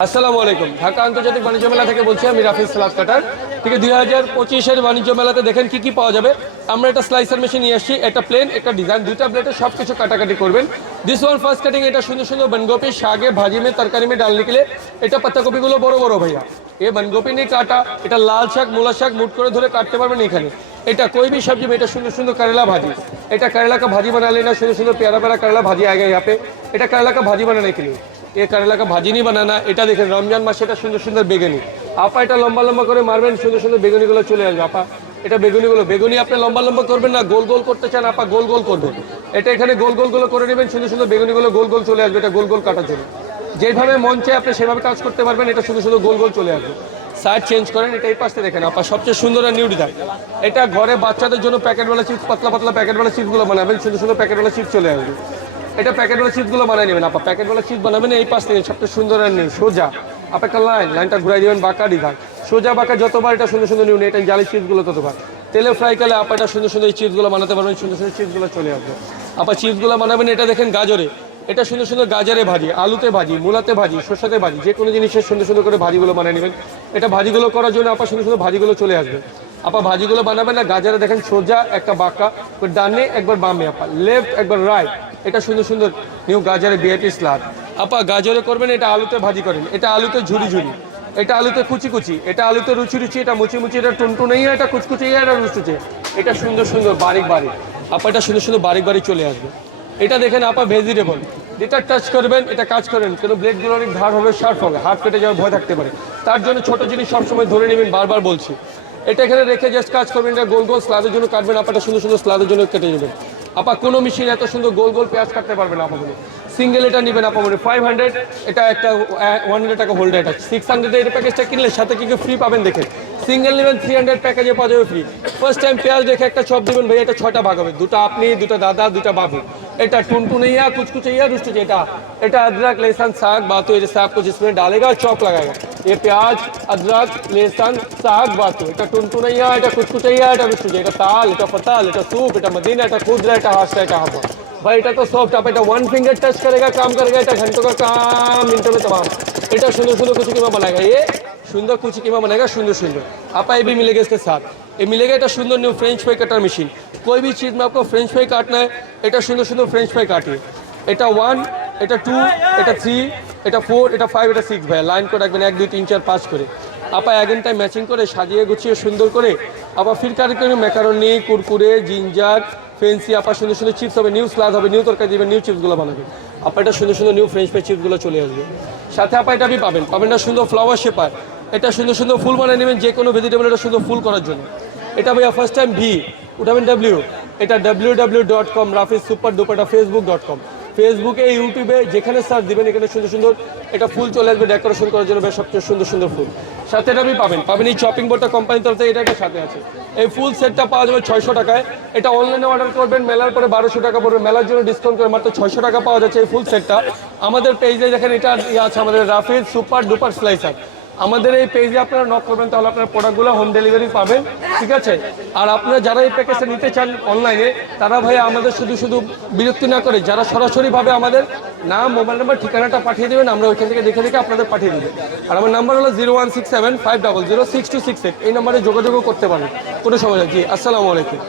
আসসালামু আলাইকুম ঢাকা আন্তর্জাতিক বাণিজ্য মেলা থেকে বলছি আমি রাফিজ স্লাস কাটার ঠিক আছে দুই হাজার পঁচিশের বাণিজ্য মেলাতে দেখেন কি কি পাওয়া যাবে আমরা একটা স্লাইসার মেশিন নিয়ে আসছি একটা প্লেন একটা ডিজাইন দুইটা প্লেটে সব কিছু কাটাকাটি করবেন দিস ওয়ান ফার্স্ট কাটিং এটা সুন্দর সুন্দর বনগোপি শাগে ভাজি মে তরকারি মে ডাল নিকলে এটা পাতাকপিগুলো বড় বড় ভাইয়া এ বনগোপি নিয়ে কাটা এটা লাল শাক মূলা শাক মুট করে ধরে কাটতে পারবেন এখানে এটা कोई भी सब्जी में এটা সুন্দর সুন্দর करेला भाजी এটা करेला का भाजी बना लेना सुंदर सुंदर प्यारा प्यारा करेला भाजी आएगा यहाँ पे এটা करेला का भाजी बनाने के लिए এ কারেলাকে ভাজিনি বানানা এটা দেখেন, রমজান মাসে এটা সুন্দর সুন্দর বেগুনি। আপা, এটা লম্বা লম্বা করে মারবেন, সুন্দর সুন্দর বেগুনিগুলো চলে আসবে, আপা। এটা বেগুনিগুলো, বেগুনি আপনি লম্বা লম্বা করবেন না, গোল গোল করতে চান, আপা, গোল গোল করবেন। এটা এখানে গোল গোলগুলো করে নেবেন, সুন্দর সুন্দর বেগুনিগুলো গোল গোল চলে আসবে, এটা গোল গোল কাটার জন্য। যেভাবে মঞ্চে আপনি সেভাবে কাজ করতে পারবেন, এটা সুন্দর সুন্দর গোল গোল চলে আসবে। সাইড চেঞ্জ করেন, এটা এই পাশে দেখেন, আপা, সবচেয়ে সুন্দর আর নিউ ডিজাইন এটা ঘরে বাচ্চাদের জন্য প্যাকেটওয়ালা চিপস, পাতলা পাতলা প্যাকেটওয়ালা চিপসগুলো বানাবেন, সুন্দর সুন্দর প্যাকেটওয়ালা চিপস চলে আসবে। এটা প্যাকেটওয়ালা চিপসগুলো বানিয়ে নেবেন, আপা। প্যাকেটওয়ালা চিপস বানাবেন, এই পাশ থেকে সবচেয়ে সুন্দর নিউ সোজা। আপনি একটা লাইন লাইনটা ঘুরাই দেবেন বাঁকা ডিজাইন সোজা বাঁকা যতবার এটা সুন্দর সুন্দর নিউ এটা জালি চিপসগুলো ততবার। তেলে ফ্রাই করলে আপা এটা সুন্দর সুন্দর এই চিপসগুলো বানাতে পারবেন, সুন্দর সুন্দর চিপসগুলো চলে আসবে। আপা চিপসগুলো বানাবেন, এটা দেখেন গাজরে। এটা সুন্দর সুন্দর গাজরে ভাজি, আলুতে ভাজি, মূলাতে ভাজি শসাতে ভাজি যে কোনো জিনিসের সুন্দর সুন্দর করে ভাজিগুলো বানিয়ে নেবেন। এটা ভাজিগুলো করার জন্য আপা সুন্দর সুন্দর ভাজিগুলো চলে আসবে। আপা ভাজিগুলো বানাবেন না, গাজরে দেখেন সোজা একটা বাঁকা ডানে একবার বামে আপা লেফট একবার রাইট এটা সুন্দর সুন্দর নিউ গাজরে বিআইপি স্লাদ আপা গাজরে করবেন, এটা আলুতে ভাজি করেন, এটা আলুতে ঝুড়ি ঝুড়ি এটা আলুতে কুচি কুচি, এটা আলুতে রুচি রুচি, এটা মুচি মুচি, এটা টুনটুনাইয়া এটা কুচকুচি, এটা রুচুচে, এটা সুন্দর সুন্দর বারিক বারিক, আপা এটা সুন্দর সুন্দর বারিক বারিক চলে আসবে। এটা দেখেন আপা ভেজিটেবল যেটা টাচ করবেন, এটা কাজ করেন কিন্তু ব্লেডগুলো অনেক ধার হবে শার্প হবে, হাত কেটে যাওয়ার ভয় থাকতে পারে। তার জন্য ছোট জিনিস সবসময় ধরে নেবেন, বারবার বলছি। এটা এখানে রেখে জাস্ট কাজ করবেন, এটা গোল গোল স্লাদের জন্য কাটবেন, আপাটা সুন্দর সুন্দর স্লাদের জন্য কেটে নেবেন। আপা, কোনো মেশিন এত সুন্দর গোল গোল পেঁয়াজ কাটতে পারবেন আপা বলে সিঙ্গেল এটা নেবেন আপা বলে ফাইভ হান্ড্রেড এটা একটা ওয়ান হান্ড্রেড টাকা হোল্ডার এটা। সিক্স হান্ড্রেড এই প্যাকেজটা কিনলে সাথে কি ফ্রি পাবেন দেখে। সিঙ্গেল নেবেন থ্রি হান্ড্রেড প্যাকেজে পাওয়া যাবে ফ্রি ফার্স্ট টাইম পেঁয়াজ দেখে একটা চপ দেবেন, ভাই, এটা ছটা ভাগ হবে। দুটো আপনি, দুটো দাদা, দুটো বাবু। এটা टुनटुनैया कुछ कुछ या रुष्ट जेटा एटा अदरक लहसुन साग बातू ये साग कुछ इसमें डालेगा और चॉप लगाएगा ये प्याज अदरक लहसुन साग बातू এটা टुनटुनैया এটা कुछ कुछ या এটা रुष्ट এটা তাল এটা पताल এটা सूप এটা मदीना এটা खुदरा এটা हाशा এটা हाफा भाई এটা তো সফট आप এটা वन फिंगर टच करेगा काम करेगा এটা घंटों का काम मिनटों में तमाम এটা सुंदर सुंदर कुछ कीमा बनाएगा ये सुंदर कुछ कीमा बनाएगा सुंदर सुंदर आप ये भी मिलेगा इसके साथ ये मिलेगा এটা সুন্দর new French fry cutter machine कोई भी चीज़ में आपको फ्रेंच फ्राई काटना है এটা সুন্দর সুন্দর ফ্রেঞ্চ ফ্রাই কাটিয়ে এটা ওয়ান এটা টু এটা থ্রি এটা ফোর এটা ফাইভ এটা সিক্স ভাই লাইন করে রাখবেন এক দুই তিন চার পাঁচ করে আপা এগেনটাই ম্যাচিং করে সাজিয়ে গুছিয়ে সুন্দর করে আবার ফির কারি করে ম্যাকারনি কুরকুরে জিঞ্জার ফেন্সি আপা সুন্দর সুন্দর চিপস হবে নিউ স্লাদ হবে নিউ তরকারি দিবেন নিউ চিপসগুলো বানাবেন আপা এটা সুন্দর সুন্দর নিউ ফ্রেঞ্চ ফ্রাই চিপসগুলো চলে আসবে সাথে আপা এটা আপনি পাবেন পাবেন না সুন্দর ফ্লাওয়ার শেপার এটা সুন্দর সুন্দর ফুল বানিয়ে নেবেন যে কোনো ভেজিটেবল এটা সুন্দর ফুল করার জন্য এটা ভাইয়া ফার্স্ট টাইম ভি উঠাবেন ডাব্লিউ এটা W W dot com Rafiz super dupatta Facebook dot com ফেসবুকে ইউটিউবে যেখানে সার্চ দিবেন, এখানে সুন্দর সুন্দর এটা ফুল চলে আসবে ডেকোরেশন করার জন্য বেশ সবচেয়ে সুন্দর সুন্দর ফুল। সাথে এটা আপনি পাবেন পাবেন এই শপিং বোর্ডটা কোম্পানির তরফ থেকে, এটা একটা সাথে আছে। এই ফুল সেটটা পাওয়া যাবে ছয়শো টাকায়। এটা অনলাইনে অর্ডার করবেন, মেলার পরে বারোশো টাকা পড়বে, মেলার জন্য ডিসকাউন্ট করে মাত্র ছয়শো টাকা পাওয়া যাচ্ছে এই ফুল সেটটা আমাদের পেজে দেখেন, এটা ইয়ে আছে আমাদের রাফিজ সুপার ডুপার স্লাইসার আমাদের এই পেজে আপনারা নক করবেন, তাহলে আপনার প্রোডাক্টগুলো হোম ডেলিভারি পাবেন, ঠিক আছে? আর আপনারা যারা এই প্যাকেজটা নিতে চান অনলাইনে তারা ভাই আমাদের শুধু শুধু বিরক্তি না করে, যারা সরাসরিভাবে আমাদের নাম মোবাইল নাম্বার ঠিকানাটা পাঠিয়ে দেবেন, আমরা ওইখান থেকে দেখে দেখে আপনাদের পাঠিয়ে দেবেন আর আমার নাম্বার হলো zero one six seven five double zero six two six eight এই নাম্বারে যোগাযোগও করতে পারেন, কোনো সময় জি, আসসালামু আলাইকুম।